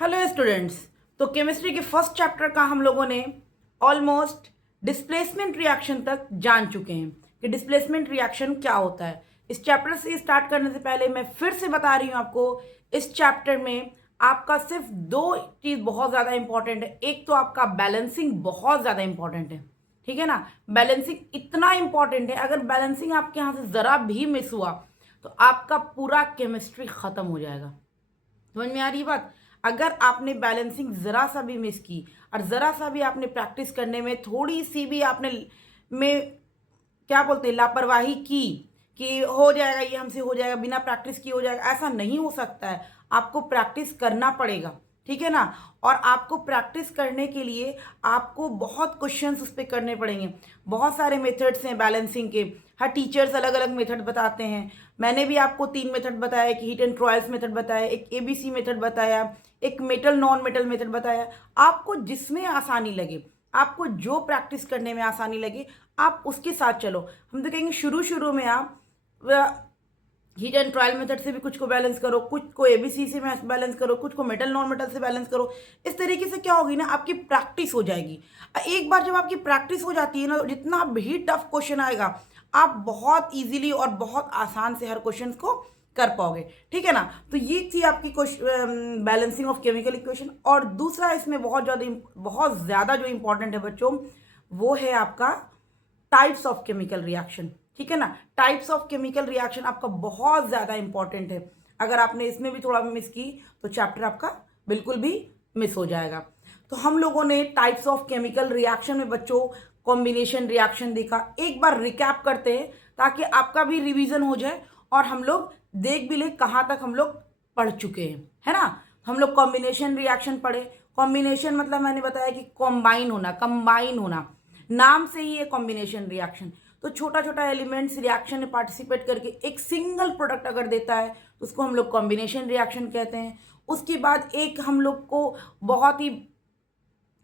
Hello students. तो chemistry के first chapter का हम लोगों ने ऑलमोस्ट डिस्प्लेसमेंट रिएक्शन तक जान चुके हैं कि डिस्प्लेसमेंट रिएक्शन क्या होता है। इस चैप्टर से स्टार्ट करने से पहले मैं फिर से बता रही हूँ आपको, इस चैप्टर में आपका सिर्फ दो चीज़ बहुत ज़्यादा इंपॉर्टेंट है। एक तो आपका बैलेंसिंग बहुत ज़्यादा इंपॉर्टेंट है, ठीक है ना। बैलेंसिंग इतना इंपॉर्टेंट है, अगर बैलेंसिंग आपके यहाँ से ज़रा भी मिस हुआ तो आपका पूरा केमिस्ट्री ख़त्म हो जाएगा। समझ में आ रही बात। अगर आपने बैलेंसिंग ज़रा सा भी मिस की और ज़रा सा भी आपने प्रैक्टिस करने में थोड़ी सी भी आपने में क्या बोलते हैं लापरवाही की कि हो जाएगा, ये हमसे हो जाएगा, बिना प्रैक्टिस किए हो जाएगा, ऐसा नहीं हो सकता है। आपको प्रैक्टिस करना पड़ेगा, ठीक है ना। और आपको प्रैक्टिस करने के लिए आपको बहुत क्वेश्चंस उस पर करने पड़ेंगे। बहुत सारे मेथड्स हैं बैलेंसिंग के, हर टीचर्स अलग अलग मेथड बताते हैं। मैंने भी आपको 3 मेथड बताया, एक हीट एंड ट्रायल्स मेथड बताया, एक एबीसी मेथड बताया, एक मेटल नॉन मेटल मेथड बताया। आपको जिसमें आसानी लगे, आपको जो प्रैक्टिस करने में आसानी लगे, आप उसके साथ चलो। हम तो कहेंगे शुरू शुरू में आप हीट एंड ट्रायल मेथड से भी कुछ को बैलेंस करो, कुछ को एबीसी से बैलेंस करो, कुछ को मेटल नॉन मेटल से बैलेंस करो। इस तरीके से क्या होगी ना, आपकी प्रैक्टिस हो जाएगी। एक बार जब आपकी प्रैक्टिस हो जाती है ना, जितना भी टफ क्वेश्चन आएगा आप बहुत इजीली और बहुत आसान से हर क्वेश्चन को कर पाओगे, ठीक है ना। तो ये थी आपकी बैलेंसिंग ऑफ केमिकल इक्वेशन। और दूसरा इसमें बहुत ज़्यादा जो इंपॉर्टेंट है बच्चों, वो है आपका टाइप्स ऑफ केमिकल रिएक्शन, ठीक है ना। टाइप्स ऑफ केमिकल रिएक्शन आपका बहुत ज़्यादा इंपॉर्टेंट है। अगर आपने इसमें भी थोड़ा मिस की तो चैप्टर आपका बिल्कुल भी मिस हो जाएगा। तो हम लोगों ने टाइप्स ऑफ केमिकल रिएक्शन में बच्चों कॉम्बिनेशन रिएक्शन देखा। एक बार रिकैप करते हैं ताकि आपका भी रिवीजन हो जाए और हम लोग देख भी ले कहाँ तक हम लोग पढ़ चुके हैं, है ना। हम लोग कॉम्बिनेशन रिएक्शन पढ़े। कॉम्बिनेशन मतलब मैंने बताया कि कंबाइन होना, नाम से ही है कॉम्बिनेशन रिएक्शन। तो छोटा छोटा एलिमेंट्स रिएक्शन में पार्टिसिपेट करके एक सिंगल प्रोडक्ट अगर देता है तो उसको हम लोग कॉम्बिनेशन रिएक्शन कहते हैं। उसके बाद एक हम लोग को बहुत ही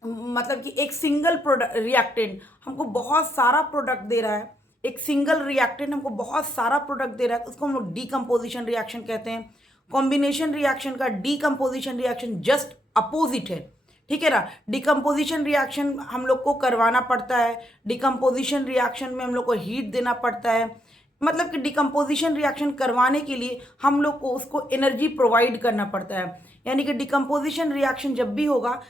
मतलब कि एक सिंगल प्रोडक्ट रिएक्टेंट हमको बहुत सारा प्रोडक्ट दे रहा है, एक सिंगल रिएक्टेंट हमको बहुत सारा प्रोडक्ट दे रहा है, उसको हम लोग डीकम्पोजिशन रिएक्शन कहते हैं। कॉम्बिनेशन रिएक्शन का डीकम्पोजिशन रिएक्शन जस्ट अपोजिट है, ठीक है ना। डिकम्पोजिशन रिएक्शन हम लोग को करवाना पड़ता है, डिकम्पोजिशन रिएक्शन में हम लोग को हीट देना पड़ता है। मतलब कि डिकम्पोजिशन रिएक्शन करवाने के लिए हम लोग को उसको एनर्जी प्रोवाइड करना पड़ता है। यानी कि डिकम्पोजिशन रिएक्शन जब भी होगा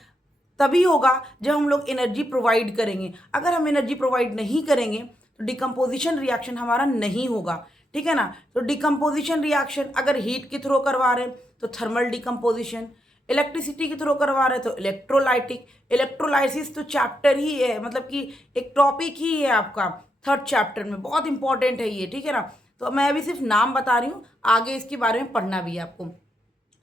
तभी होगा जब हम लोग एनर्जी प्रोवाइड करेंगे। अगर हम एनर्जी प्रोवाइड नहीं करेंगे तो डिकम्पोजिशन रिएक्शन हमारा नहीं होगा, ठीक है ना। तो डिकम्पोजिशन रिएक्शन अगर हीट के थ्रू करवा रहे हैं तो थर्मल डिकम्पोजिशन, इलेक्ट्रिसिटी के थ्रू करवा रहे हैं तो इलेक्ट्रोलाइटिक। इलेक्ट्रोलाइसिस तो चैप्टर ही है, मतलब कि एक टॉपिक ही है आपका थर्ड चैप्टर में, बहुत इंपॉर्टेंट है ये, ठीक है ना। तो मैं अभी सिर्फ नाम बता रही हूँ, आगे इसके बारे में पढ़ना भी है आपको।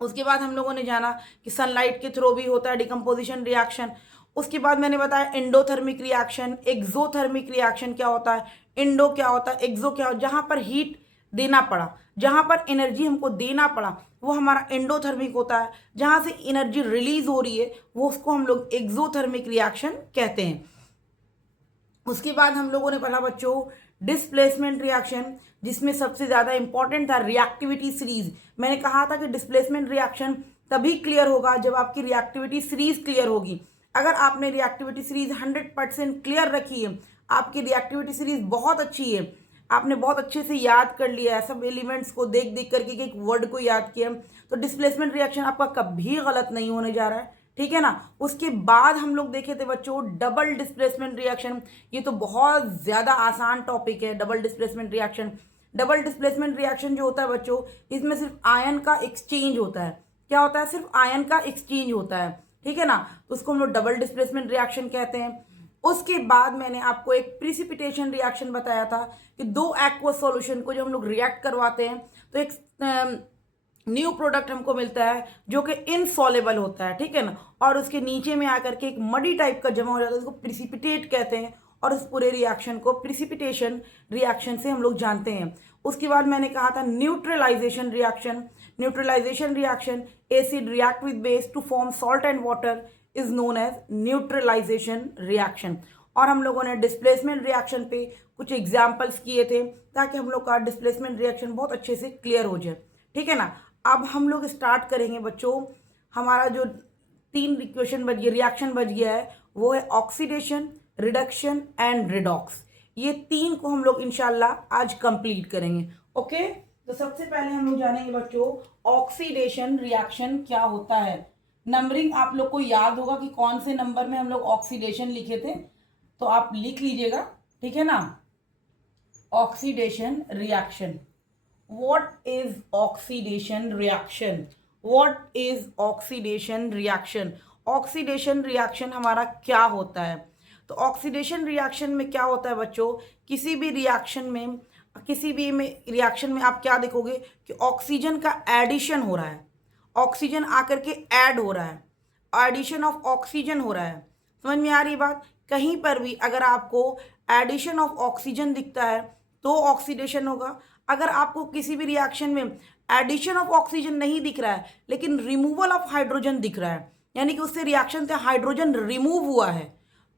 उसके बाद हम लोगों ने जाना कि सनलाइट के थ्रू भी होता है डिकम्पोजिशन रिएक्शन। उसके बाद मैंने बताया एंडोथर्मिक रिएक्शन, एक्सोथर्मिक रिएक्शन क्या होता है, इंडो क्या होता है, एक्सो क्या होता है। जहाँ पर हीट देना पड़ा, जहाँ पर एनर्जी हमको देना पड़ा, वो हमारा एंडोथर्मिक होता है। जहाँ से एनर्जी रिलीज हो रही है वो उसको हम लोग एक्सोथर्मिक रिएक्शन कहते हैं। उसके बाद हम लोगों ने पढ़ा बच्चों डिस्प्लेसमेंट रिएक्शन, जिसमें सबसे ज़्यादा इंपॉर्टेंट था रिएक्टिविटी सीरीज। मैंने कहा था कि डिस्प्लेसमेंट रिएक्शन तभी क्लियर होगा जब आपकी रिएक्टिविटी सीरीज क्लियर होगी। अगर आपने रिएक्टिविटी सीरीज 100% क्लियर रखी है, आपकी रिएक्टिविटी सीरीज बहुत अच्छी है, आपने बहुत अच्छे से याद कर लिया है, सब एलिमेंट्स को देख देख करके एक वर्ड को याद किया, तो डिस्प्लेसमेंट रिएक्शन आपका कभी गलत नहीं होने जा रहा है, ठीक है ना। उसके बाद हम लोग देखे थे बच्चों डबल डिस्प्लेसमेंट रिएक्शन। ये तो बहुत ज़्यादा आसान टॉपिक है double displacement reaction. Double displacement reaction जो होता है बच्चों, इसमें सिर्फ आयन का एक्सचेंज होता है। क्या होता है? सिर्फ आयन का एक्सचेंज होता है, ठीक है ना। तो उसको हम लोग डबल डिस्प्लेसमेंट रिएक्शन कहते हैं। उसके बाद मैंने आपको एक प्रिसिपिटेशन रिएक्शन बताया था कि दो एक्वस सॉल्यूशन को जब हम लोग रिएक्ट करवाते हैं तो एक न्यू प्रोडक्ट हमको मिलता है जो कि इनसॉलेबल होता है, ठीक है ना। और उसके नीचे में आकर के एक मडी टाइप का जमा हो जाता है, उसको प्रिसिपिटेट कहते हैं। और उस पूरे रिएक्शन को प्रिसिपिटेशन रिएक्शन से हम लोग जानते हैं। उसके बाद मैंने कहा था neutralization reaction. Neutralization reaction, acid react with base to form salt and water is known as neutralization reaction. और हम लोगों ने डिस्प्लेसमेंट रिएक्शन पे कुछ एग्जाम्पल्स किए थे ताकि हम लोग का डिस्प्लेसमेंट रिएक्शन बहुत अच्छे से क्लियर हो जाए, ठीक है ना। अब हम लोग स्टार्ट करेंगे बच्चों हमारा जो तीन इक्वेशन बच गए, रिएक्शन बच गया है, वो है ऑक्सीडेशन, रिडक्शन एंड रिडॉक्स। ये तीन को हम लोग इंशाल्लाह आज कंप्लीट करेंगे। ओके, तो सबसे पहले हम लोग जानेंगे बच्चों ऑक्सीडेशन रिएक्शन क्या होता है। नंबरिंग आप लोग को याद होगा कि कौन से नंबर में हम लोग ऑक्सीडेशन लिखे थे, तो आप लिख लीजिएगा, ठीक है ना। Oxidation reaction, what is oxidation reaction, what is oxidation reaction. Oxidation reaction हमारा क्या होता है? तो ऑक्सीडेशन रिएक्शन में क्या होता है बच्चों, किसी भी रिएक्शन में, रिएक्शन में आप क्या देखोगे कि ऑक्सीजन का एडिशन हो रहा है, ऑक्सीजन आकर के ऐड हो रहा है, एडिशन ऑफ ऑक्सीजन हो रहा है। समझ में आ रही बात? कहीं पर भी अगर आपको एडिशन ऑफ ऑक्सीजन दिखता है तो ऑक्सीडेशन होगा। अगर आपको किसी भी रिएक्शन में एडिशन ऑफ ऑक्सीजन नहीं दिख रहा है लेकिन रिमूवल ऑफ हाइड्रोजन दिख रहा है, यानी कि उससे रिएक्शन से हाइड्रोजन रिमूव हुआ है,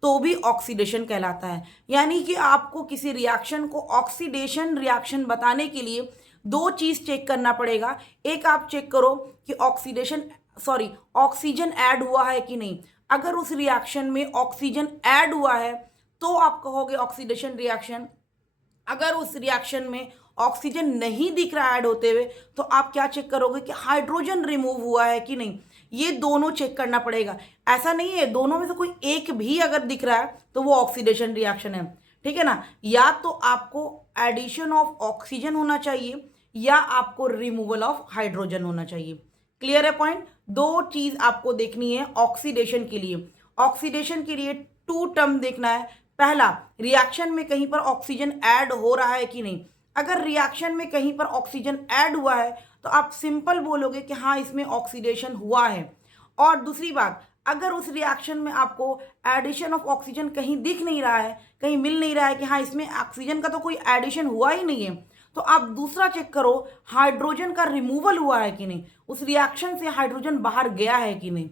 तो भी ऑक्सीडेशन कहलाता है। यानी कि आपको किसी रिएक्शन को ऑक्सीडेशन रिएक्शन बताने के लिए दो चीज चेक करना पड़ेगा। एक आप चेक करो कि ऑक्सीजन ऐड हुआ है कि नहीं। अगर उस रिएक्शन में ऑक्सीजन ऐड हुआ है तो आप कहोगे ऑक्सीडेशन रिएक्शन। अगर उस रिएक्शन में ऑक्सीजन नहीं दिख रहा ऐड होते हुए तो आप क्या चेक करोगे कि हाइड्रोजन रिमूव हुआ है कि नहीं। ये दोनों चेक करना पड़ेगा। ऐसा नहीं है दोनों में से कोई एक भी अगर दिख रहा है तो वो ऑक्सीडेशन रिएक्शन है, ठीक है ना। या तो आपको एडिशन ऑफ ऑक्सीजन होना चाहिए या आपको रिमूवल ऑफ हाइड्रोजन होना चाहिए। क्लियर है पॉइंट? दो चीज आपको देखनी है ऑक्सीडेशन के लिए। ऑक्सीडेशन के लिए टू टर्म देखना है। पहला, रिएक्शन में कहीं पर ऑक्सीजन ऐड हो रहा है कि नहीं। अगर रिएक्शन में कहीं पर ऑक्सीजन ऐड हुआ है तो आप सिंपल बोलोगे कि हाँ इसमें ऑक्सीडेशन हुआ है। और दूसरी बात, अगर उस रिएक्शन में आपको एडिशन ऑफ ऑक्सीजन कहीं दिख नहीं रहा है, कहीं मिल नहीं रहा है कि हाँ इसमें ऑक्सीजन का तो कोई एडिशन हुआ ही नहीं है, तो आप दूसरा चेक करो हाइड्रोजन का रिमूवल हुआ है कि नहीं, उस रिएक्शन से हाइड्रोजन बाहर गया है कि नहीं।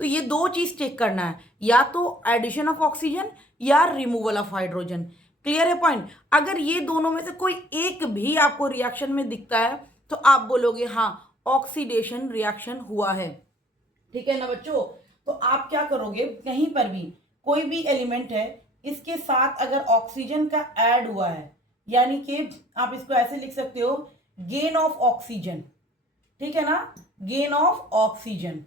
तो ये दो चीज चेक करना है, या तो एडिशन ऑफ ऑक्सीजन या रिमूवल ऑफ हाइड्रोजन। क्लियर है पॉइंट? अगर ये दोनों में से कोई एक भी आपको रिएक्शन में दिखता है तो आप बोलोगे हाँ ऑक्सीडेशन रिएक्शन हुआ है, ठीक है ना बच्चों। तो आप क्या करोगे, कहीं पर भी कोई भी एलिमेंट है इसके साथ अगर ऑक्सीजन का ऐड हुआ है, यानी कि आप इसको ऐसे लिख सकते हो गेन ऑफ ऑक्सीजन, ठीक है ना, gain of oxygen,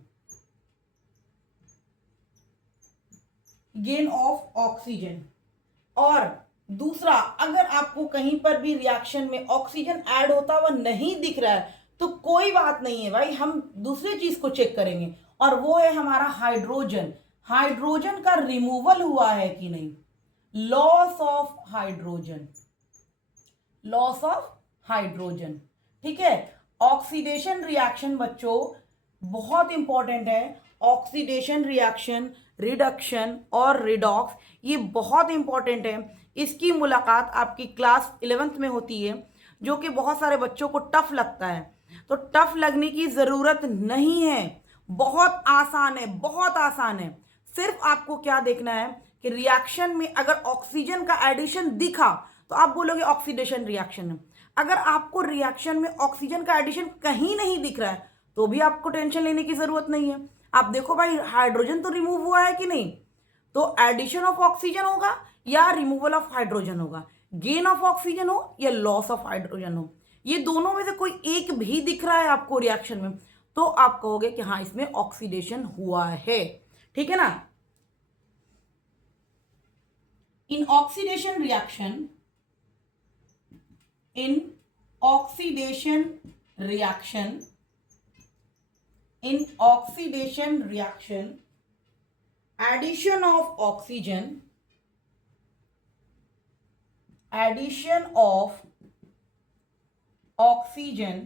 gain of oxygen. और दूसरा, अगर आपको कहीं पर भी रिएक्शन में ऑक्सीजन ऐड होता हुआ नहीं दिख रहा है तो कोई बात नहीं है भाई, हम दूसरी चीज को चेक करेंगे और वो है हमारा हाइड्रोजन। हाइड्रोजन का रिमूवल हुआ है कि नहीं, loss of hydrogen, loss of hydrogen, ठीक है। ऑक्सीडेशन रिएक्शन बच्चों बहुत इंपॉर्टेंट है। ऑक्सीडेशन रिएक्शन, रिडक्शन और रिडॉक्स ये बहुत इंपॉर्टेंट है। इसकी मुलाकात आपकी क्लास 11th में होती है, जो कि बहुत सारे बच्चों को टफ लगता है। तो टफ लगने की ज़रूरत नहीं है, बहुत आसान है, बहुत आसान है। सिर्फ आपको क्या देखना है कि रिएक्शन में अगर ऑक्सीजन का एडिशन दिखा तो आप बोलोगे ऑक्सीडेशन रिएक्शन है। अगर आपको रिएक्शन में ऑक्सीजन का एडिशन कहीं नहीं दिख रहा है तो भी आपको टेंशन लेने की जरूरत नहीं है। आप देखो भाई हाइड्रोजन तो रिमूव हुआ है कि नहीं, तो एडिशन ऑफ ऑक्सीजन होगा या रिमूवल ऑफ हाइड्रोजन होगा, गेन ऑफ ऑक्सीजन हो या लॉस ऑफ हाइड्रोजन हो। ये दोनों में से कोई एक भी दिख रहा है आपको रिएक्शन में तो आप कहोगे कि हाँ इसमें ऑक्सीडेशन हुआ है, ठीक है ना। इन oxidation reaction, in oxidation reaction, in oxidation reaction, addition of oxygen, addition of oxygen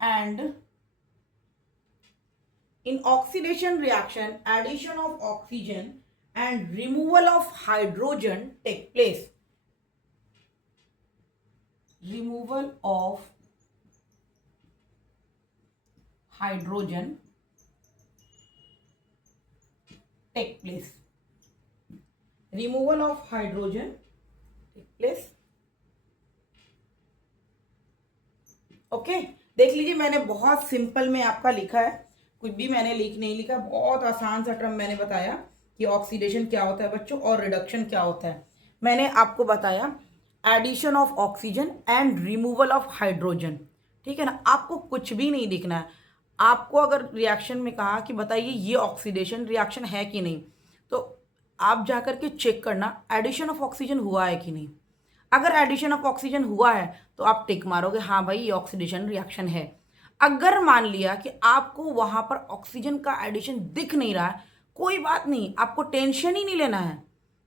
and in oxidation reaction addition of oxygen and removal of hydrogen take place, removal of hydrogen take place, removal of hydrogen take place। Okay देख लीजिए, मैंने बहुत simple में आपका लिखा है, कुछ भी मैंने नहीं लिखा, बहुत आसान सा टर्म मैंने बताया कि ऑक्सीडेशन क्या होता है बच्चों और रिडक्शन क्या होता है। मैंने आपको बताया addition of oxygen and removal of hydrogen, ठीक है ना। आपको कुछ भी नहीं दिखना है। आपको अगर रिएक्शन में कहा कि बताइए ये ऑक्सीडेशन रिएक्शन है कि नहीं, तो आप जाकर के चेक करना एडिशन ऑफ ऑक्सीजन हुआ है कि नहीं। अगर एडिशन ऑफ ऑक्सीजन हुआ है तो आप टिक मारोगे, हाँ भाई ये ऑक्सीडेशन रिएक्शन है। अगर मान लिया कि आपको वहां पर ऑक्सीजन का एडिशन दिख नहीं रहा है, कोई बात नहीं, आपको टेंशन ही नहीं लेना है,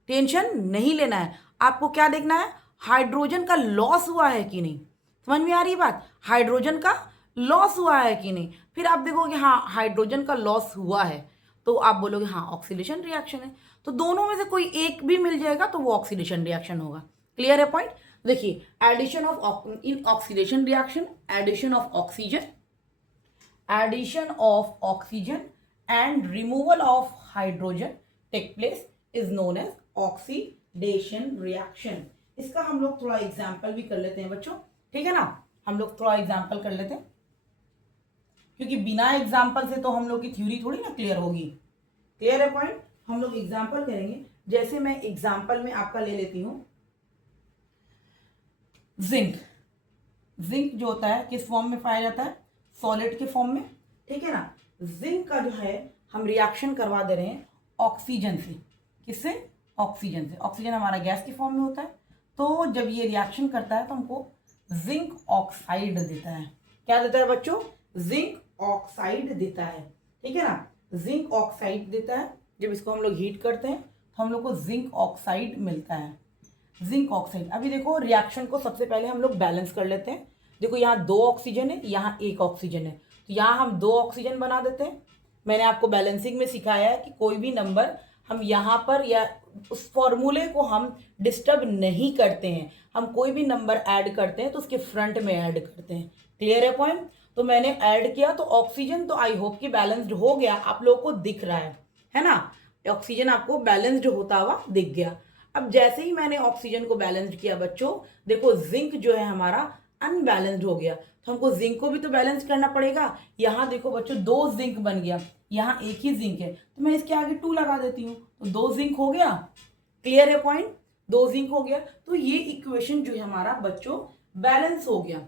टेंशन नहीं लेना है। आपको क्या देखना है, हाइड्रोजन का लॉस हुआ है कि नहीं। समझ में आ रही बात, हाइड्रोजन का लॉस हुआ है कि नहीं। फिर आप देखोगे हाँ हाइड्रोजन का लॉस हुआ है, तो आप बोलोगे हाँ ऑक्सीडेशन रिएक्शन है। तो दोनों में से कोई एक भी मिल जाएगा तो वो ऑक्सीडेशन रिएक्शन होगा। क्लियर है पॉइंट। देखिए addition of in oxidation reaction, addition of oxygen and removal of hydrogen take place is known as oxidation reaction. इसका हम लोग थोड़ा एग्जाम्पल भी कर लेते हैं बच्चों, ठीक है ना। हम लोग थोड़ा एग्जाम्पल कर लेते हैं, क्योंकि बिना एग्जाम्पल से तो हम लोग की थ्योरी थोड़ी ना क्लियर होगी। क्लियर है पॉइंट। हम लोग एग्जाम्पल करेंगे, जैसे मैं एग्जाम्पल में आपका ले लेती हूं जिंक। जिंक जो होता है किस फॉर्म में पाया जाता है, सॉलिड के फॉर्म में, ठीक है ना। जिंक का जो है हम रिएक्शन करवा दे रहे हैं ऑक्सीजन से। किससे, ऑक्सीजन से। ऑक्सीजन हमारा गैस के फॉर्म में होता है, तो जब ये रिएक्शन करता है तो हमको जिंक ऑक्साइड देता है। क्या देता है बच्चों, जिंक ऑक्साइड देता है, ठीक है ना। जिंक ऑक्साइड देता है। जब इसको हम लोग हीट करते हैं तो हम लोग को जिंक ऑक्साइड मिलता है, जिंक ऑक्साइड। अभी देखो रिएक्शन को सबसे पहले हम लोग बैलेंस कर लेते हैं। देखो यहाँ 2 ऑक्सीजन है, यहाँ 1 ऑक्सीजन है, तो यहाँ हम 2 ऑक्सीजन बना देते हैं। मैंने आपको बैलेंसिंग में सिखाया है कि कोई भी नंबर हम यहाँ पर या उस फॉर्मूले को हम डिस्टर्ब नहीं करते हैं, हम कोई भी नंबर ऐड करते हैं तो उसके फ्रंट में ऐड करते हैं। क्लियर है पॉइंट। तो मैंने ऐड किया तो ऑक्सीजन तो आई होप कि बैलेंस्ड हो गया, आप लोगों को दिख रहा है ना। ऑक्सीजन आपको बैलेंस्ड होता हुआ दिख गया। अब जैसे ही मैंने ऑक्सीजन को बैलेंस्ड किया बच्चों, देखो जिंक जो है हमारा अनबैलेंस्ड हो गया, तो हमको जिंक को भी तो बैलेंस करना पड़ेगा। यहाँ देखो बच्चों 2 जिंक बन गया, यहाँ 1 ही जिंक है, तो मैं इसके आगे 2 लगा देती हूँ, तो 2 जिंक हो गया। क्लियर है पॉइंट, 2 जिंक हो गया। तो ये इक्वेशन जो है हमारा बच्चों बैलेंस हो गया,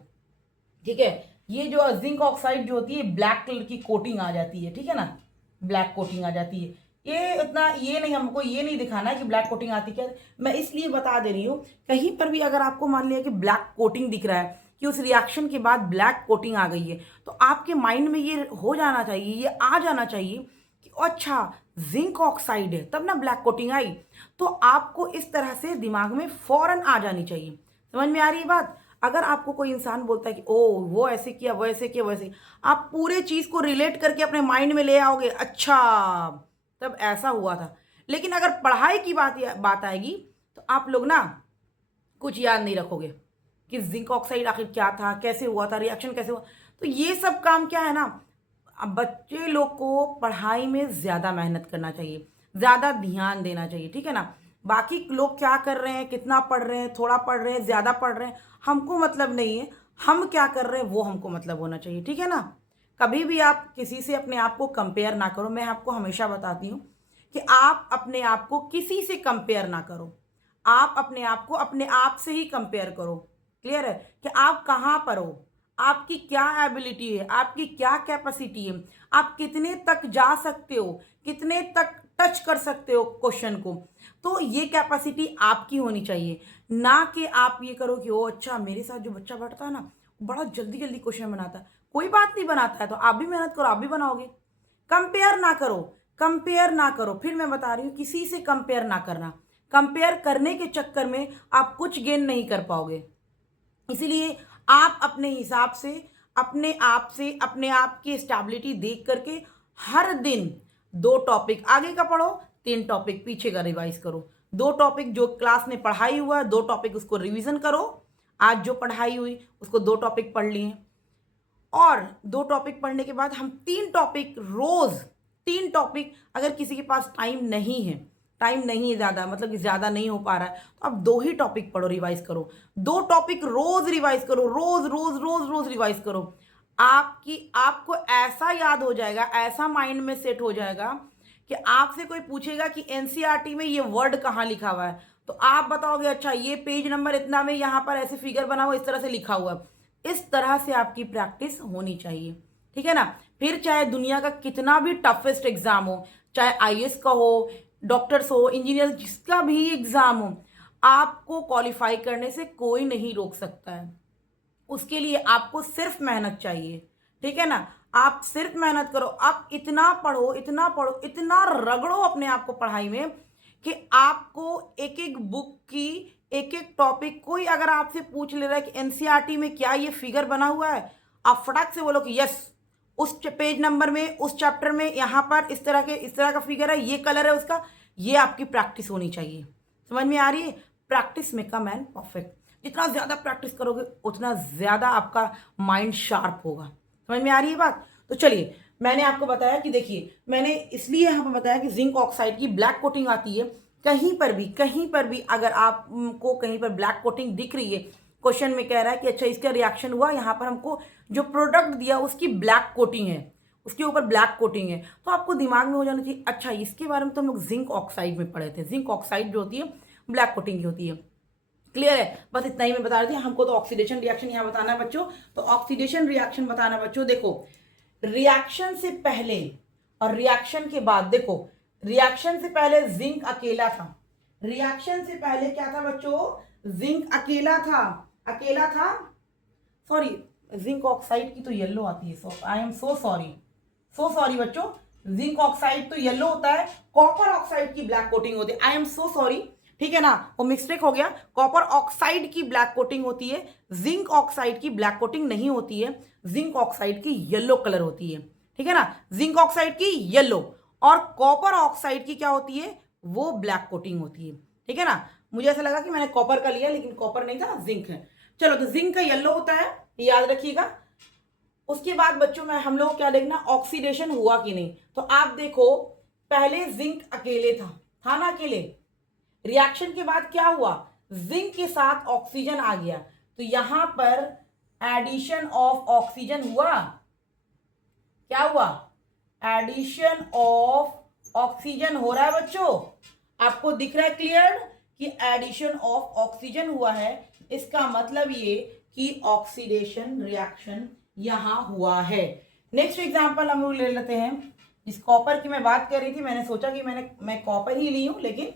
ठीक है। ये जो जिंक ऑक्साइड जो होती है ब्लैक कलर की कोटिंग आ जाती है, ठीक है ना, ब्लैक कोटिंग आ जाती है। ये इतना ये नहीं, हमको ये नहीं दिखाना है कि ब्लैक कोटिंग आती क्या, मैं इसलिए बता दे रही हूँ। कहीं पर भी अगर आपको मान लिया कि ब्लैक कोटिंग दिख रहा है कि उस रिएक्शन के बाद ब्लैक कोटिंग आ गई है, तो आपके माइंड में ये हो जाना चाहिए, ये आ जाना चाहिए कि अच्छा जिंक ऑक्साइड है तब ना ब्लैक कोटिंग आई। तो आपको इस तरह से दिमाग में फौरन आ जानी चाहिए। समझ में आ रही है बात। अगर आपको कोई इंसान बोलता है कि ओ वो ऐसे किया, वो ऐसे किया, वैसे, आप पूरे चीज को रिलेट करके अपने माइंड में ले आओगे, अच्छा तब ऐसा हुआ था। लेकिन अगर पढ़ाई की बात आएगी तो आप लोग ना कुछ याद नहीं रखोगे कि जिंक ऑक्साइड आखिर क्या था, कैसे हुआ था, रिएक्शन कैसे हुआ। तो ये सब काम क्या है ना, अब बच्चे लोग को पढ़ाई में ज़्यादा मेहनत करना चाहिए, ज़्यादा ध्यान देना चाहिए, ठीक है ना। बाकी लोग क्या कर रहे हैं, कितना पढ़ रहे हैं, थोड़ा पढ़ रहे हैं, ज़्यादा पढ़ रहे हैं, हमको मतलब नहीं है। हम क्या कर रहे हैं वो हमको मतलब होना चाहिए, ठीक है ना। कभी भी आप किसी से अपने आप को कंपेयर ना करो। मैं आपको हमेशा बताती हूँ कि आप अपने आप को किसी से कंपेयर ना करो, आप अपने आप को अपने आप से ही कंपेयर करो। क्लियर है कि आप कहाँ पर हो, आपकी क्या एबिलिटी है, आपकी क्या कैपेसिटी है, आप कितने तक जा सकते हो, कितने तक टच कर सकते हो क्वेश्चन को। तो ये कैपेसिटी आपकी होनी चाहिए, ना कि आप ये करो कि ओ अच्छा मेरे साथ जो बच्चा बैठता है ना बड़ा जल्दी जल्दी क्वेश्चन बनाता है। कोई बात नहीं, बनाता है तो आप भी मेहनत करो, आप भी बनाओगे। कंपेयर ना करो, कंपेयर ना करो। फिर मैं बता रही हूँ किसी से कंपेयर ना करना। कंपेयर करने के चक्कर में आप कुछ गेन नहीं कर पाओगे। इसीलिए आप अपने हिसाब से, अपने आप की स्टेबिलिटी देख करके हर दिन 2 टॉपिक आगे का पढ़ो, 3 टॉपिक पीछे का रिवाइज करो। 2 टॉपिक जो क्लास में पढ़ाई हुआ 2 टॉपिक उसको रिवीजन करो। आज जो पढ़ाई हुई उसको 2 टॉपिक पढ़ लिए, और 2 टॉपिक पढ़ने के बाद हम 3 टॉपिक रोज, 3 टॉपिक, अगर किसी के पास टाइम नहीं है, टाइम नहीं है ज़्यादा, मतलब कि ज़्यादा नहीं हो पा रहा है, तो आप 2 ही टॉपिक पढ़ो, रिवाइज करो। 2 टॉपिक रोज रिवाइज करो, रोज रोज रोज रोज रिवाइज करो। आपको ऐसा याद हो जाएगा, ऐसा माइंड में सेट हो जाएगा कि आपसे कोई पूछेगा कि एनसीईआरटी में ये वर्ड कहाँ लिखा हुआ है, तो आप बताओगे अच्छा ये पेज नंबर इतना में यहाँ पर ऐसे फिगर बना हुआ इस तरह से लिखा हुआ है। इस तरह से आपकी प्रैक्टिस होनी चाहिए, ठीक है ना। फिर चाहे दुनिया का कितना भी टफेस्ट एग्जाम हो, चाहे आईएएस का हो, डॉक्टर्स हो, इंजीनियर, जिसका भी एग्जाम हो, आपको क्वालिफाई करने से कोई नहीं रोक सकता है। उसके लिए आपको सिर्फ मेहनत चाहिए, ठीक है ना। आप सिर्फ मेहनत करो, आप इतना पढ़ो, इतना पढ़ो, इतना रगड़ो अपने आप को पढ़ाई में कि आपको एक एक बुक की, एक एक टॉपिक, कोई अगर आपसे पूछ ले रहा है कि एनसीईआरटी में क्या ये फिगर बना हुआ है, आप फटाक से बोलो कि यस, उस पेज नंबर में, उस चैप्टर में, यहाँ पर इस तरह का फिगर है, ये कलर है उसका। ये आपकी प्रैक्टिस होनी चाहिए। समझ में आ रही है? Practice make a man perfect. जितना ज़्यादा प्रैक्टिस करोगे उतना ज़्यादा आपका माइंड शार्प होगा। समझ में आ रही है बात? तो चलिए, मैंने आपको बताया कि देखिए, मैंने इसलिए यहाँ पर बताया कि जिंक ऑक्साइड की ब्लैक कोटिंग आती है। कहीं पर भी अगर आपको कहीं पर ब्लैक कोटिंग दिख रही है, क्वेश्चन में कह रहा है कि अच्छा इसका रिएक्शन हुआ, यहाँ पर हमको जो प्रोडक्ट दिया उसकी ब्लैक कोटिंग है, उसके ऊपर ब्लैक कोटिंग है, तो आपको दिमाग में हो जाना चाहिए अच्छा इसके बारे में तो हम लोग जिंक ऑक्साइड में पढ़े थे। जिंक ऑक्साइड जो होती है ब्लैक कोटिंग की होती है। क्लियर है? बस इतना ही मैं बता रही थी। हमको तो ऑक्सीडेशन रिएक्शन यहाँ बताना है बच्चों, तो ऑक्सीडेशन रिएक्शन बताना है बच्चों। देखो, रिएक्शन से पहले और रिएक्शन के बाद, देखो रिएक्शन से पहले जिंक अकेला था, रिएक्शन से पहले क्या था बच्चों? जिंक अकेला था। सॉरी, जिंक ऑक्साइड की तो येलो आती है, सो आई एम सो सॉरी बच्चों। जिंक ऑक्साइड तो येलो होता है, कॉपर ऑक्साइड की ब्लैक कोटिंग होती है। आई एम सो सॉरी, ठीक है ना, वो मिस्टेक हो गया। कॉपर ऑक्साइड की ब्लैक कोटिंग होती है, जिंक ऑक्साइड की ब्लैक कोटिंग नहीं होती है। जिंक ऑक्साइड की येलो कलर होती है, ठीक है ना। जिंक ऑक्साइड की येलो और कॉपर ऑक्साइड की क्या होती है? वो ब्लैक कोटिंग होती है, ठीक है ना। मुझे ऐसा लगा कि मैंने कॉपर का लिया, लेकिन कॉपर नहीं था, जिंक है। चलो, तो जिंक का येलो होता है, याद रखिएगा। उसके बाद बच्चों में हम लोग क्या देखना, ऑक्सीडेशन हुआ कि नहीं। तो आप देखो, पहले जिंक अकेले था ना, अकेले। रिएक्शन के बाद क्या हुआ? जिंक के साथ ऑक्सीजन आ गया, तो यहां पर एडिशन ऑफ ऑक्सीजन हुआ। क्या हुआ? एडिशन ऑफ ऑक्सीजन हो रहा है बच्चों। आपको दिख रहा है क्लियर कि एडिशन ऑफ ऑक्सीजन हुआ है। इसका मतलब ये कि ऑक्सीडेशन रिएक्शन यहां हुआ है। नेक्स्ट एग्जांपल हम लोग ले लेते हैं। इस कॉपर की मैं बात कर रही थी, मैंने सोचा कि मैं कॉपर ही ली हूं, लेकिन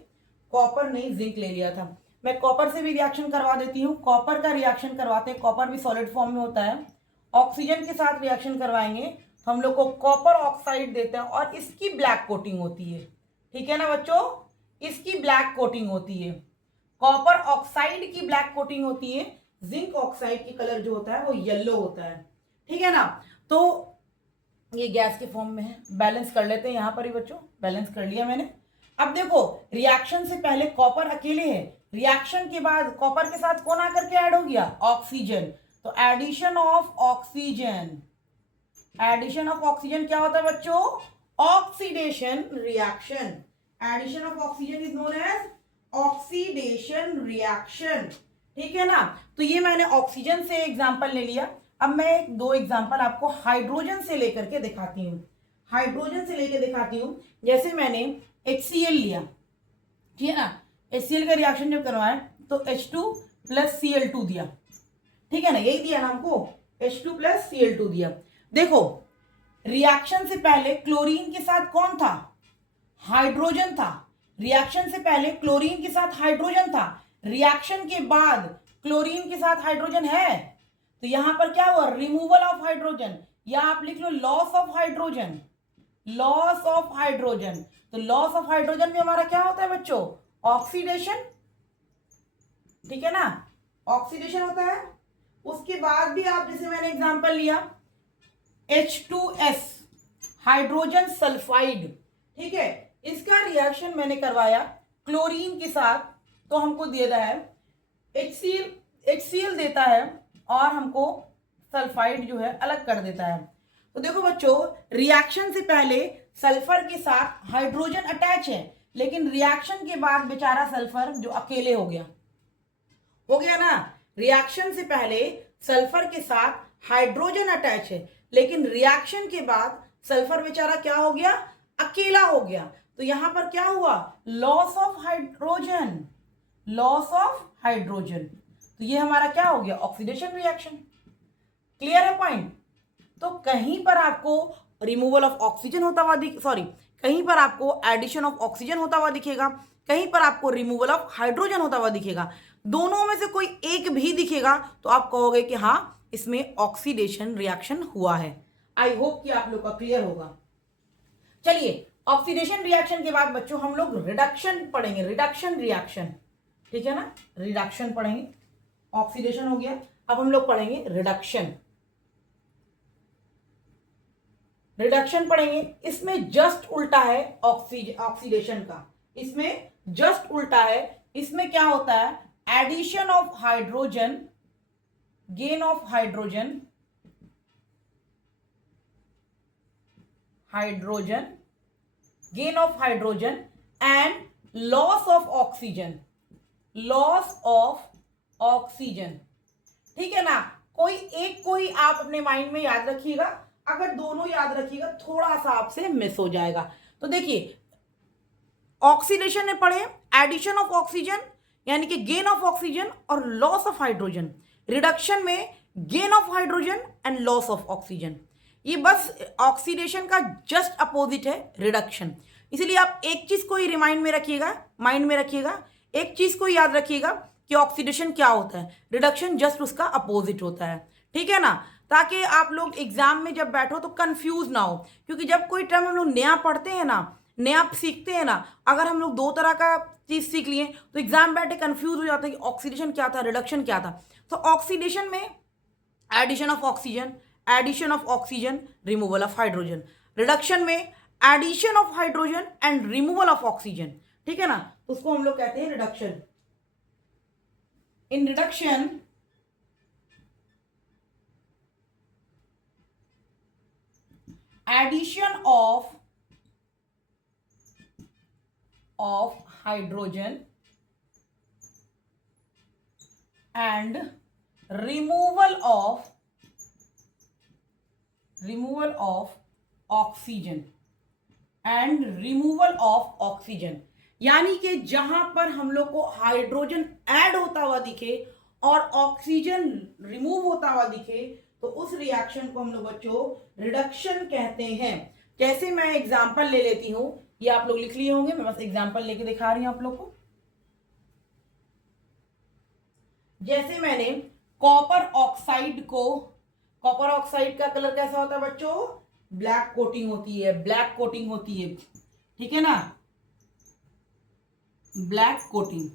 कॉपर नहीं, जिंक ले लिया था। मैं कॉपर से भी रिएक्शन करवा देती हूँ। कॉपर का रिएक्शन करवाते हैं, कॉपर भी सॉलिड फॉर्म में होता है। ऑक्सीजन के साथ रिएक्शन करवाएंगे तो हम लोग को कॉपर ऑक्साइड देते हैं और इसकी ब्लैक कोटिंग होती है, ठीक है ना बच्चों। इसकी ब्लैक कोटिंग होती है, कॉपर ऑक्साइड की ब्लैक कोटिंग होती है। जिंक ऑक्साइड की कलर जो होता है वो येलो होता है, ठीक है ना। तो ये गैस के फॉर्म में है। बैलेंस कर लेते हैं, यहां पर ही बच्चों बैलेंस कर लिया मैंने। अब देखो, रिएक्शन से पहले कॉपर अकेले है, रिएक्शन के बाद कॉपर के साथ कौन आकर के ऐड हो गया? ऑक्सीजन। तो addition of oxygen, addition of oxygen क्या होता है बच्चों? Oxidation reaction. Addition of oxygen is known as oxidation reaction, ठीक है ना। तो ये मैंने ऑक्सीजन से एग्जांपल ले लिया। अब मैं दो एग्जांपल आपको हाइड्रोजन से लेकर के दिखाती हूँ। हाइड्रोजन से लेकर दिखाती हूँ। जैसे मैंने HCl लिया, ठीक है ना। HCl का रिएक्शन जब करवाएं तो H2 प्लस Cl2 दिया, ठीक है ना, यही दिया ना हमको, H2 प्लस Cl2 दिया। देखो, रिएक्शन से पहले क्लोरीन के साथ कौन था? हाइड्रोजन था। रिएक्शन से पहले क्लोरीन के साथ हाइड्रोजन था, रिएक्शन के बाद क्लोरीन के साथ हाइड्रोजन है, तो यहां पर क्या हुआ? रिमूवल ऑफ हाइड्रोजन, या आप लिख लो loss of hydrogen. Loss of hydrogen, तो लॉस ऑफ हाइड्रोजन में हमारा क्या होता है बच्चों? ऑक्सीडेशन, ठीक है ना, ऑक्सीडेशन होता है। उसके बाद भी आप, जैसे मैंने एग्जांपल लिया H2S, हाइड्रोजन सल्फाइड, ठीक है, इसका रिएक्शन मैंने करवाया क्लोरीन के साथ, तो हमको दे रहा है HCl देता है और हमको सल्फाइड जो है अलग कर देता है। तो देखो बच्चों, रिएक्शन से पहले सल्फर के साथ हाइड्रोजन अटैच है, लेकिन रिएक्शन के बाद बेचारा सल्फर जो अकेले हो गया ना। रिएक्शन से पहले सल्फर के साथ हाइड्रोजन अटैच है, लेकिन रिएक्शन के बाद सल्फर बेचारा क्या हो गया, अकेला हो गया। तो यहां पर क्या हुआ, loss of hydrogen, loss of hydrogen. तो ये हमारा क्या हो गया, ऑक्सीडेशन रिएक्शन। क्लियर है पॉइंट। तो कहीं पर आपको रिमूवल ऑफ ऑक्सीजन होता हुआ कहीं पर आपको एडिशन ऑफ ऑक्सीजन होता हुआ दिखेगा, कहीं पर आपको रिमूवल ऑफ हाइड्रोजन होता हुआ दिखेगा। दोनों में से कोई एक भी दिखेगा तो आप कहोगे कि हाँ इसमें ऑक्सीडेशन रिएक्शन हुआ है। आई होप कि आप लोग का क्लियर होगा। चलिए ऑक्सीडेशन रिएक्शन के बाद बच्चों हम लोग रिडक्शन पढ़ेंगे, रिडक्शन रिएक्शन, ठीक है ना, रिडक्शन पढ़ेंगे। ऑक्सीडेशन हो गया, अब हम लोग पढ़ेंगे रिडक्शन। रिडक्शन पढ़ेंगे, इसमें जस्ट उल्टा है ऑक्सीडेशन का, इसमें जस्ट उल्टा है। इसमें क्या होता है, addition of hydrogen, gain of hydrogen, gain of hydrogen and loss of oxygen, loss of oxygen. ठीक है ना, कोई एक को ही आप अपने माइंड में याद रखिएगा, अगर दोनों याद रखिएगा थोड़ा सा आपसे मिस हो जाएगा। तो देखिए ऑक्सीडेशन में पढ़े एडिशन ऑफ ऑक्सीजन यानी कि गेन ऑफ ऑक्सीजन और लॉस ऑफ हाइड्रोजन, रिडक्शन में gain of hydrogen and loss of oxygen. ये बस ऑक्सीडेशन का जस्ट अपोजिट है रिडक्शन। इसलिए आप एक चीज को ही रिमाइंड में रखिएगा, माइंड में रखिएगा, एक चीज को याद रखिएगा कि ऑक्सीडेशन क्या होता है, रिडक्शन जस्ट उसका अपोजिट होता है। ठीक है ना, ताकि आप लोग एग्जाम में जब बैठो तो कंफ्यूज ना हो, क्योंकि जब कोई टर्म हम लोग नया पढ़ते हैं ना, नया सीखते हैं ना, अगर हम लोग दो तरह का चीज सीख लिए तो एग्जाम बैठे कंफ्यूज हो जाते हैं कि ऑक्सीडेशन क्या था, रिडक्शन क्या था। तो ऑक्सीडेशन में addition of oxygen, addition of oxygen, removal of hydrogen. Reduction में addition of hydrogen and removal of oxygen. ठीक है ना, उसको हम लोग कहते हैं reduction. In reduction addition of hydrogen and removal of oxygen and removal of oxygen, यानी कि जहां पर हम लोग को हाइड्रोजन ऐड होता हुआ दिखे और ऑक्सीजन रिमूव होता हुआ दिखे तो उस रिएक्शन को हम लोग बच्चों रिडक्शन कहते हैं। कैसे, मैं एग्जांपल ले लेती हूं, ये आप लोग लिख लिए होंगे, मैं बस एग्जांपल लेके दिखा रही हूं आप लोग को। जैसे मैंने कॉपर ऑक्साइड को, कॉपर ऑक्साइड का कलर कैसा होता है बच्चों, ब्लैक कोटिंग होती है, ब्लैक कोटिंग होती है, ठीक है ना, ब्लैक कोटिंग,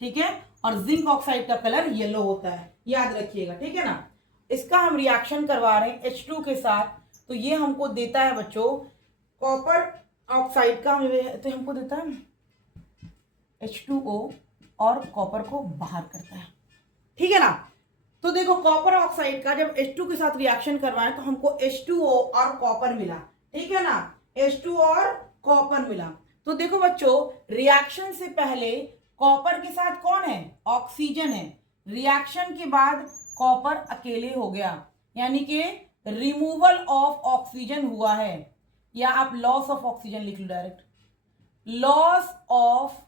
ठीक है। और जिंक ऑक्साइड का कलर येलो होता है, याद रखिएगा, ठीक है ना। इसका हम रिएक्शन करवा रहे हैं H2 के साथ, तो ये हमको देता है बच्चों कॉपर ऑक्साइड का, तो हमको देता है H2O और कॉपर को बाहर करता है, ठीक है ना। तो देखो कॉपर ऑक्साइड का जब H2 के साथ रिएक्शन करवाएं तो हमको H2O और कॉपर मिला, ठीक है ना, H2 और कॉपर मिला। तो देखो बच्चों रिएक्शन से पहले कॉपर के साथ कौन है, ऑक्सीजन है, रिएक्शन के बाद कॉपर अकेले हो गया, यानी कि रिमूवल ऑफ ऑक्सीजन हुआ है, या आप लॉस ऑफ ऑक्सीजन लिख लो डायरेक्ट, लॉस ऑफ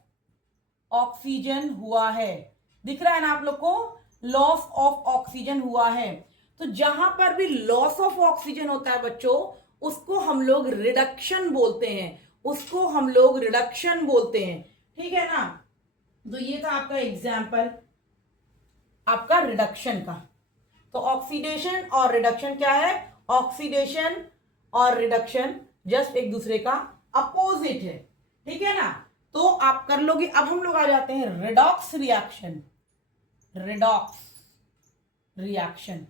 ऑक्सीजन हुआ है, दिख रहा है ना आप लोग को, लॉस ऑफ ऑक्सीजन हुआ है। तो जहां पर भी लॉस ऑफ ऑक्सीजन होता है बच्चों उसको हम लोग रिडक्शन बोलते हैं, उसको हम लोग रिडक्शन बोलते हैं, ठीक है ना। तो ये था आपका एग्जाम्पल आपका रिडक्शन का। तो ऑक्सीडेशन और रिडक्शन क्या है, ऑक्सीडेशन और रिडक्शन जस्ट एक दूसरे का अपोजिट है, ठीक है ना। तो आप कर लोगे। अब हम लोग आ जाते हैं रिडॉक्स रिएक्शन, रिडॉक्स रिएक्शन।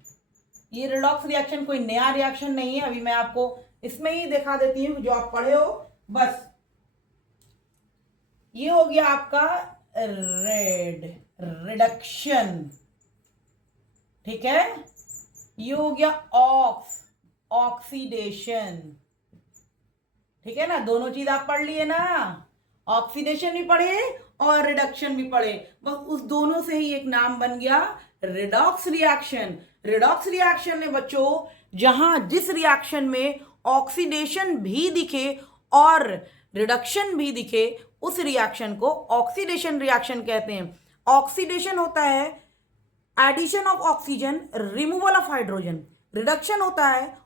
ये रिडॉक्स रिएक्शन कोई नया रिएक्शन नहीं है, अभी मैं आपको इसमें ही दिखा देती हूँ जो आप पढ़े हो बस। ये हो गया आपका रिडक्शन, ठीक है। ये हो गया ऑक्सीडेशन, ठीक है ना, दोनों चीज आप पढ़ लिए ना, ऑक्सीडेशन भी पढ़े और रिडक्शन भी पढ़े, बस उस दोनों से ही एक नाम बन गया रिडॉक्स रिएक्शन। रिडॉक्स रिएक्शन है बच्चों जहां जिस रिएक्शन में ऑक्सीडेशन भी दिखे और रिडक्शन भी दिखे उस रिएक्शन को ऑक्सीडेशन रिएक्शन कहते हैं। ऑक्सीडेशन होता है addition of oxygen, removal of hydrogen. Reduction होता है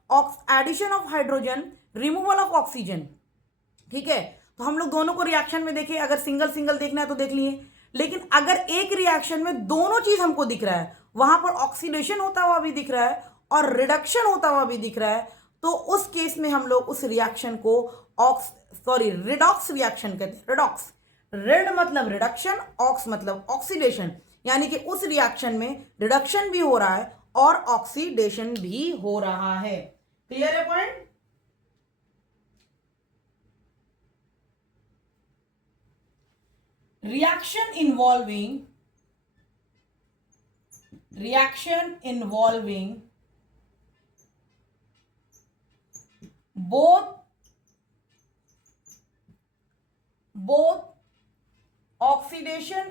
addition of hydrogen, removal of oxygen. ठीक है, तो हम लोग दोनों को रिएक्शन में देखें, अगर सिंगल सिंगल देखना है तो देख लिए, लेकिन अगर एक रिएक्शन में दोनों चीज हमको दिख रहा है, वहां पर ऑक्सीडेशन होता हुआ भी दिख रहा है और रिडक्शन होता हुआ भी दिख रहा है, तो उस केस में हम लोग उस रिएक्शन को रिडॉक्स रिएक्शन कहते हैं। रिडॉक्स, रिड मतलब रिडक्शन, ऑक्स मतलब ऑक्सीडेशन, यानी कि उस रिएक्शन में रिडक्शन भी हो रहा है और ऑक्सीडेशन भी हो रहा है। क्लियर है point? reaction involving both oxidation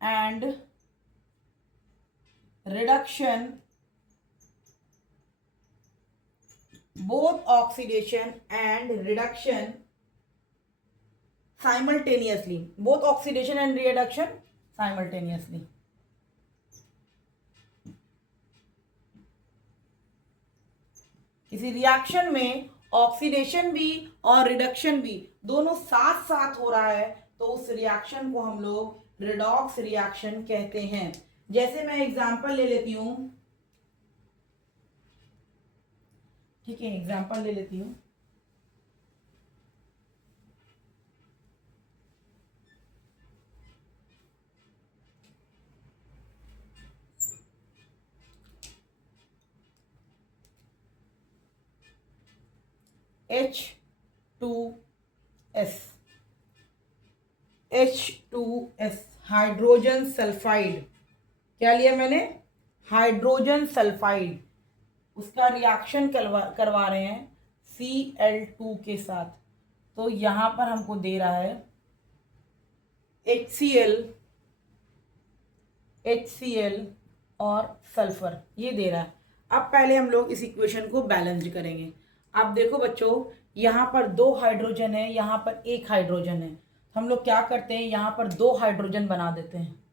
and reduction, both oxidation and reduction simultaneously, both oxidation and reduction simultaneously. किसी रिएक्शन में ऑक्सीडेशन भी और रिडक्शन भी दोनों साथ साथ हो रहा है तो उस रिएक्शन को हम लोग रिडॉक्स रिएक्शन कहते हैं। जैसे मैं एग्जांपल ले लेती हूं, ठीक है, एग्जांपल ले लेती हूं। H2S hydrogen sulphide. क्या लिया मैंने? Hydrogen sulphide. उसका रिएक्शन करवा रहे हैं Cl2 के साथ। तो यहां पर हमको दे रहा है HCl और सल्फर, ये दे रहा है। अब पहले हम लोग इस इक्वेशन को बैलेंस करेंगे। अब देखो बच्चों, यहाँ पर 2 हाइड्रोजन है, यहाँ पर 1 हाइड्रोजन है। हम लोग क्या करते हैं, यहाँ पर 2 हाइड्रोजन बना देते हैं।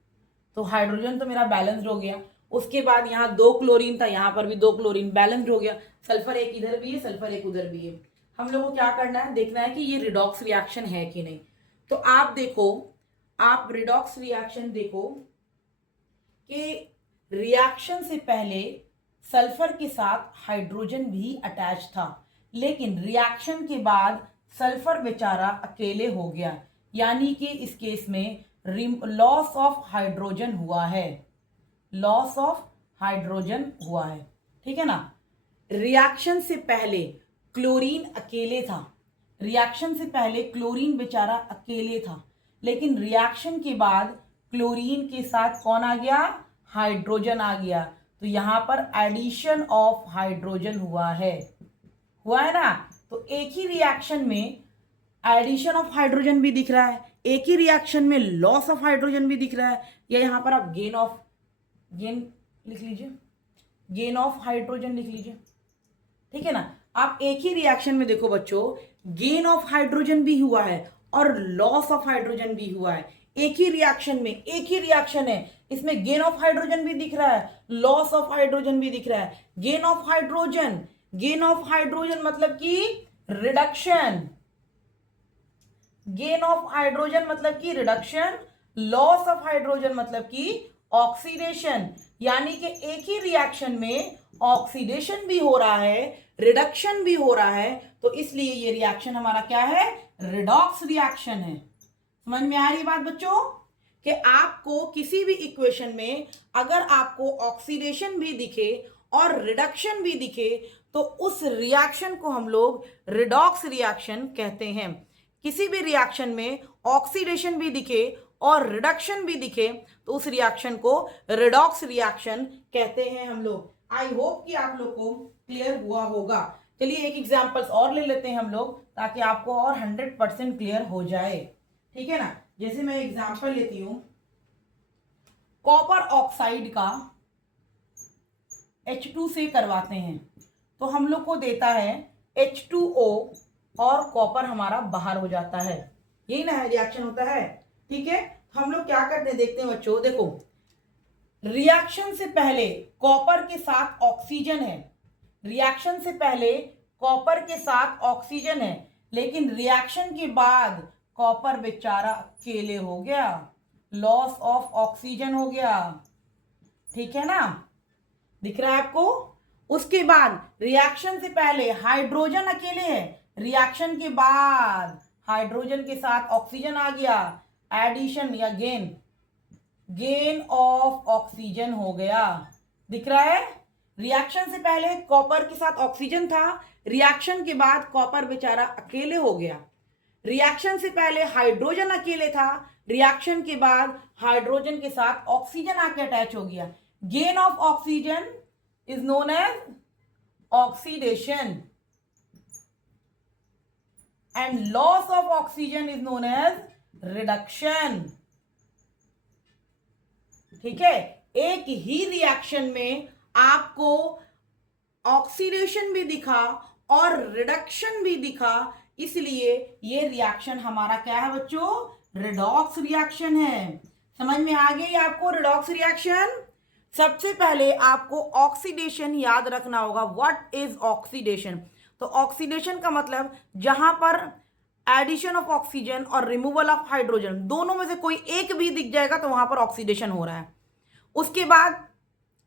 तो हाइड्रोजन तो मेरा बैलेंस्ड हो गया। उसके बाद यहाँ 2 क्लोरीन था, यहाँ पर भी 2 क्लोरीन, बैलेंस्ड हो गया। सल्फर एक इधर भी है, सल्फर एक उधर भी है। हम लोग को क्या करना है, देखना है कि ये रिडॉक्स रिएक्शन है कि नहीं। तो आप देखो, आप रिडॉक्स रिएक्शन देखो कि रिएक्शन से पहले सल्फर के साथ हाइड्रोजन भी अटैच था, लेकिन रिएक्शन के बाद सल्फर बेचारा अकेले हो गया, यानी कि इस केस में लॉस ऑफ हाइड्रोजन हुआ है। लॉस ऑफ हाइड्रोजन हुआ है, ठीक है ना। रिएक्शन से पहले क्लोरीन अकेले था, रिएक्शन से पहले क्लोरीन बेचारा अकेले था, लेकिन रिएक्शन के बाद क्लोरीन के साथ कौन आ गया, हाइड्रोजन आ गया। तो यहां पर एडिशन ऑफ हाइड्रोजन हुआ है ना। तो एक ही रिएक्शन में एडिशन ऑफ हाइड्रोजन भी दिख रहा है, एक ही रिएक्शन में लॉस ऑफ हाइड्रोजन भी दिख रहा है, या यहां पर आप गेन लिख लीजिए, गेन ऑफ हाइड्रोजन लिख लीजिए, ठीक है ना। आप एक ही रिएक्शन में देखो बच्चों, गेन ऑफ हाइड्रोजन भी हुआ है और लॉस ऑफ हाइड्रोजन भी हुआ है। एक ही रिएक्शन में, एक ही रिएक्शन है, इसमें गेन ऑफ हाइड्रोजन भी दिख रहा है, लॉस ऑफ हाइड्रोजन भी दिख रहा है। गेन ऑफ हाइड्रोजन मतलब कि रिडक्शन, गेन ऑफ हाइड्रोजन मतलब कि रिडक्शन, लॉस ऑफ हाइड्रोजन मतलब कि ऑक्सीडेशन। यानी कि एक ही रिएक्शन में ऑक्सीडेशन भी हो रहा है, रिडक्शन भी हो रहा है, तो इसलिए ये रिएक्शन हमारा क्या है, रिडॉक्स रिएक्शन है। समझ में आ रही बात बच्चों कि आपको किसी भी इक्वेशन में अगर आपको ऑक्सीडेशन भी दिखे और रिडक्शन भी दिखे तो उस रिएक्शन को हम लोग रिडॉक्स रिएक्शन कहते हैं। किसी भी रिएक्शन में ऑक्सीडेशन भी दिखे और रिडक्शन भी दिखे तो उस रिएक्शन को रिडॉक्स रिएक्शन कहते हैं हम लोग। आई होप कि आप लोग को क्लियर हुआ होगा। चलिए एक एग्जांपल्स और ले लेते हैं हम लोग, ताकि आपको और 100% क्लियर हो जाए, ठीक है ना। जैसे मैं एग्जांपल लेती हूं, कॉपर ऑक्साइड का H2 से करवाते हैं तो हम लोग को देता है H2O और कॉपर हमारा बाहर हो जाता है। यही ना है रिएक्शन होता है, ठीक है। हम लोग क्या करते हैं देखते हैं बच्चों। देखो रिएक्शन से पहले कॉपर के साथ ऑक्सीजन है, रिएक्शन से पहले कॉपर के साथ ऑक्सीजन है, लेकिन रिएक्शन के बाद कॉपर बेचारा अकेले हो गया, लॉस ऑफ ऑक्सीजन हो गया, ठीक है ना, दिख रहा है आपको। उसके बाद रिएक्शन से पहले हाइड्रोजन अकेले है, रिएक्शन के बाद हाइड्रोजन के साथ ऑक्सीजन आ गया, एडिशन या गेन ऑफ ऑक्सीजन हो गया, दिख रहा है। रिएक्शन से पहले कॉपर के साथ ऑक्सीजन था, रिएक्शन के बाद कॉपर बेचारा अकेले हो गया। रिएक्शन से पहले हाइड्रोजन अकेले था, रिएक्शन के बाद हाइड्रोजन के साथ ऑक्सीजन आके अटैच हो गया। Gain of oxygen is known as oxidation and loss of oxygen is known as reduction, ठीक है। एक ही रिएक्शन में आपको ऑक्सीडेशन भी दिखा और रिडक्शन भी दिखा, इसलिए ये रिएक्शन हमारा क्या है बच्चों, रिडॉक्स रिएक्शन है। समझ में आ गई आपको रिडॉक्स रिएक्शन। सबसे पहले आपको ऑक्सीडेशन याद रखना होगा। What is oxidation? तो ऑक्सीडेशन का मतलब जहां पर एडिशन ऑफ ऑक्सीजन और रिमूवल ऑफ हाइड्रोजन दोनों में से कोई एक भी दिख जाएगा तो वहां पर ऑक्सीडेशन हो रहा है। उसके बाद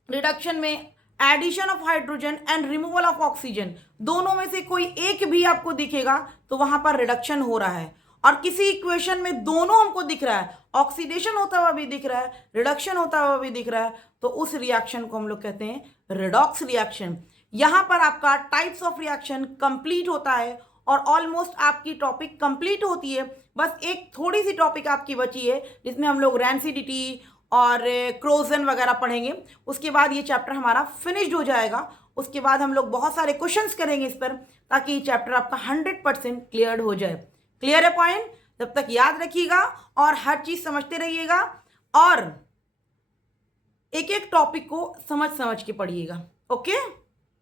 रिडक्शन में addition of hydrogen and removal of oxygen दोनों में से कोई एक भी आपको दिखेगा तो वहां पर रिडक्शन हो रहा है। और किसी इक्वेशन में दोनों हमको दिख रहा है, ऑक्सीडेशन होता हुआ भी दिख रहा है, रिडक्शन होता हुआ भी दिख रहा है, तो उस रिएक्शन को हम लोग कहते हैं रिडॉक्स रिएक्शन। यहां पर आपका टाइप्स ऑफ रिएक्शन कंप्लीट होता है और ऑलमोस्ट आपकी टॉपिक कंप्लीट होती है। बस एक थोड़ी सी टॉपिक आपकी बची है जिसमें हम लोग रैंसिडिटी और क्रोजन वगैरह पढ़ेंगे। उसके बाद ये चैप्टर हमारा फिनिश्ड हो जाएगा। उसके बाद हम लोग बहुत सारे क्वेश्चंस करेंगे इस पर, ताकि ये चैप्टर आपका 100% क्लियर हो जाए। क्लियर है पॉइंट? तब तक याद रखिएगा और हर चीज समझते रहिएगा और एक एक टॉपिक को समझ समझ के पढ़िएगा। ओके।